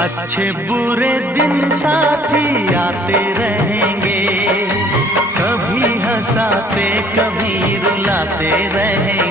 अच्छे बुरे दिन साथी आते रहेंगे, कभी हंसाते कभी रुलाते रहेंगे।